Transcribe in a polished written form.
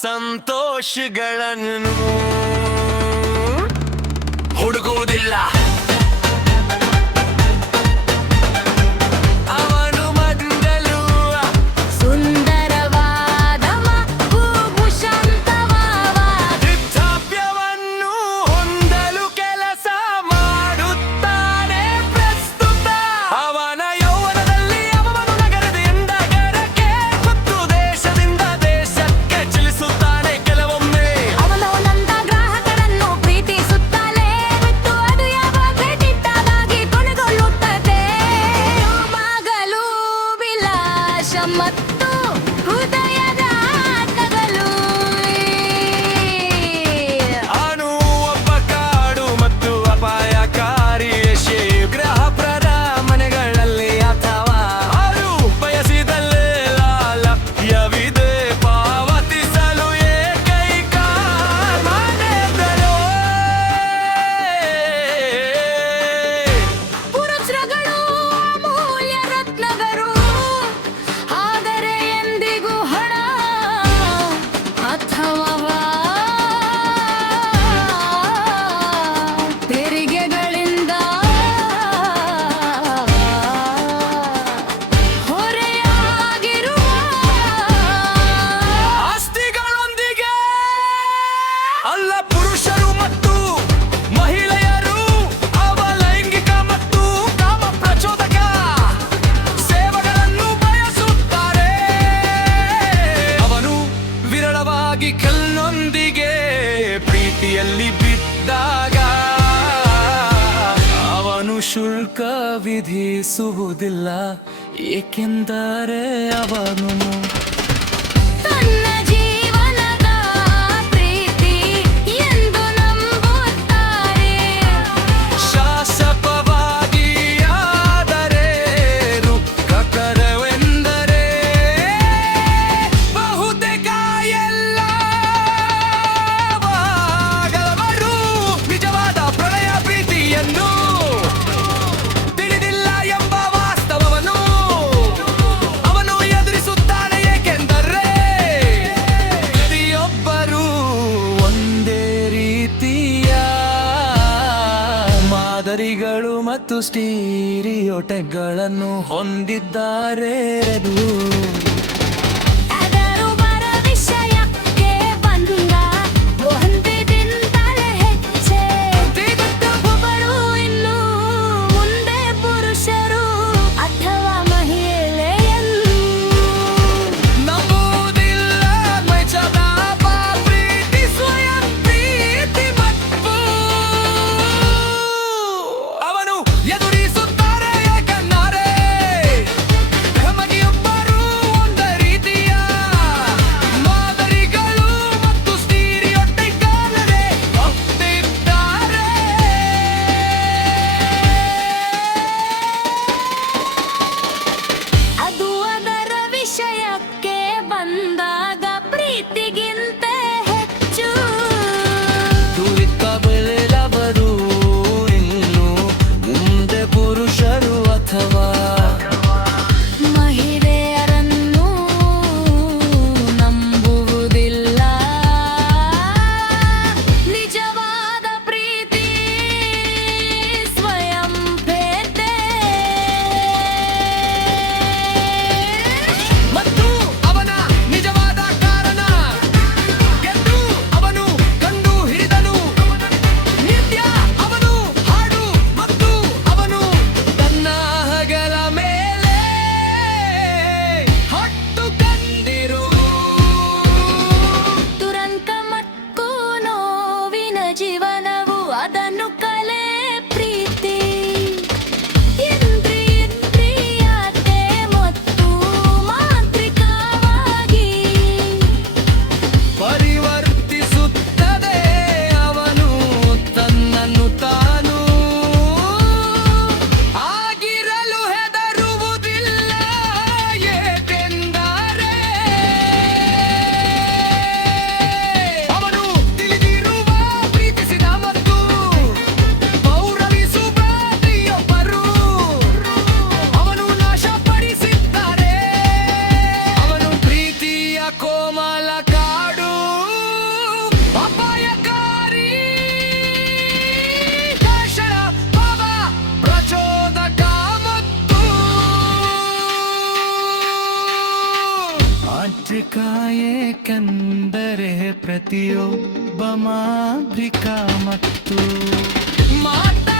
ಸಂತೋಷಗಳನ್ನು ಹುಡುಕುವುದಿಲ್ಲ. ಮತ್ತು ಹೃದಯದ ಆಟಗಳು. ಅಣು ಒಬ್ಬ ಕಾಡು ಮತ್ತು ಅಪಾಯಕಾರಿ ಗ್ರಹಪ್ರದ ಮನೆಗಳಲ್ಲಿ ಅಥವಾ ಅದು ಬಯಸಿದಲ್ಲೇ ಲಭ್ಯವಿದೆ. ಪಾವತಿಸಲು ಏಕೈಕ ಮನೆಗಳು ಪುರುಷರುಗಳು ಅಮೂಲ್ಯ ರತ್ನಗಳು. ತೆರಿಗೆಗಳಿಂದ ಹೊರೆಯಾಗಿರುವ ಆಸ್ತಿಗಳೊಂದಿಗೆ ಅಲ್ಲ. ಪುರುಷರು ಮತ್ತು ಮಹಿಳೆಯರು ಅವಲೈಂಗಿಕ ಮತ್ತು ಕಾಮ ಪ್ರಚೋದಕ ಸೇವೆಗಳನ್ನು ಬಯಸುತ್ತಾರೆ. ಅವನು ವಿರಳವಾಗಿ ಕಲ್ಲೊಂದಿಗೆ ಪ್ರೀತಿಯಲ್ಲಿ ಬಿದ್ದಾಗ ಅವನು ಶುಲ್ಕ ವಿಧಿಸುವುದಿಲ್ಲ, ಏಕೆಂದರೆ ಅವನು ತನ್ನ ಜೀವನದ ಪ್ರೀತಿ ಎಂದು ನಂಬುತ್ತಾರೆ. ಶಾಸಕವಾಗಿ ಆದರೆ ದುಃಖಕರವೆಂದರೆ ಬಹುತೇಕ ಎಲ್ಲ ಗಳವರು ನಿಜವಾದ ಪ್ರಣಯ ಪ್ರೀತಿಯನ್ನು ತಿಳಿದಿಲ್ಲ ಎಂಬ ವಾಸ್ತವವನ್ನು ಅವನು ಎದುರಿಸುತ್ತಾನೆ. ಏಕೆಂದರೆ ಪ್ರತಿಯೊಬ್ಬರೂ ಒಂದೇ ರೀತಿಯ ಮಾದರಿಗಳು ಮತ್ತು ಸ್ಟೀರಿಯೋಟೈಪ್ಗಳನ್ನು ಹೊಂದಿದ್ದಾರೆ. ಅದರ ಬರ ವಿಷಯಕ್ಕೆ ಬಂದ ಒಂದಿಗಿಂತಲೇ ಹೆಚ್ಚೆ ಒಬ್ಬರು ಇನ್ನು ಮುಂದೆ ಪುರುಷರು ಅಥವಾ ಮಹಿಳೆಯನ್ನು ನಂಬುವುದಿಲ್ಲ. ದ್ವೈತದ ಪ್ರೀತಿ ಸ್ವಯಂ ಪ್ರೀತಿ ಮತ್ತು ಅವನು ಎದುರಿಸುತ್ತಾರೆ. ಏಕೆಂದರೆ ನಮಗೆಯೊಬ್ಬರು ಮಾತೃಕಾ ಏಕೆಂದರೆ ಪ್ರತಿಯೊಬ್ಬ ಮಾತೃಕಾ ಮತ್ತು ಮಾತಾ